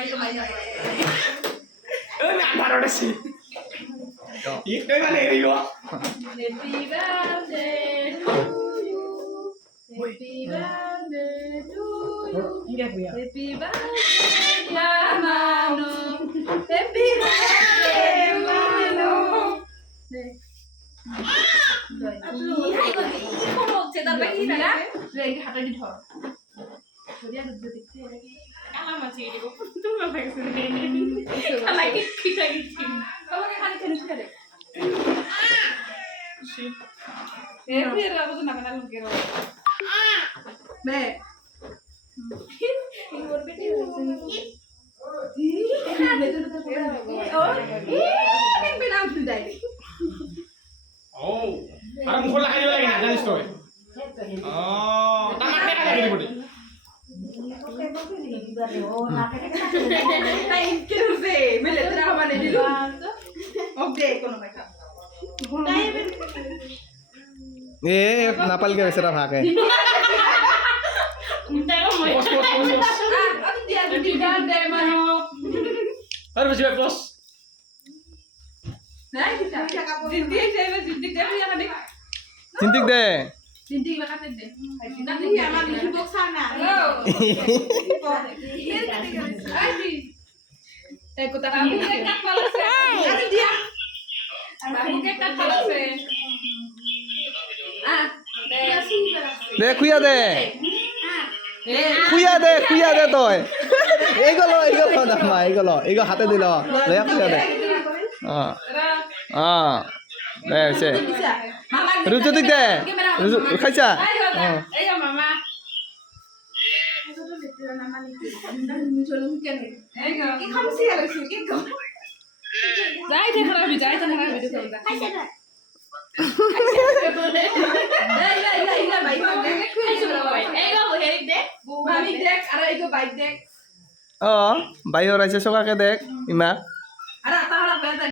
আমি আবার ওড়েছি একটাই মানে এই গো Happy birthday to you. Happy birthday to you. Happy birthday, dear Manu. Happy birthday, Manu. ও আর মুখ লাগাই লাগে না জানিস তো ও টাকা টাকা লাগে বডি এ নাপাল কে বেচারা ভাগে বস বস বস বস আর বেশি বস চিন্তিক দে দে খুইয়া দে খুইয়া দে তই এইগুলো নামা এইগুলো হাতে দিল লয়া খুইয়া দে দে হয়েছে রুচুদিক দে খাইছা বাইর আছে সকাকে দেখ ইমা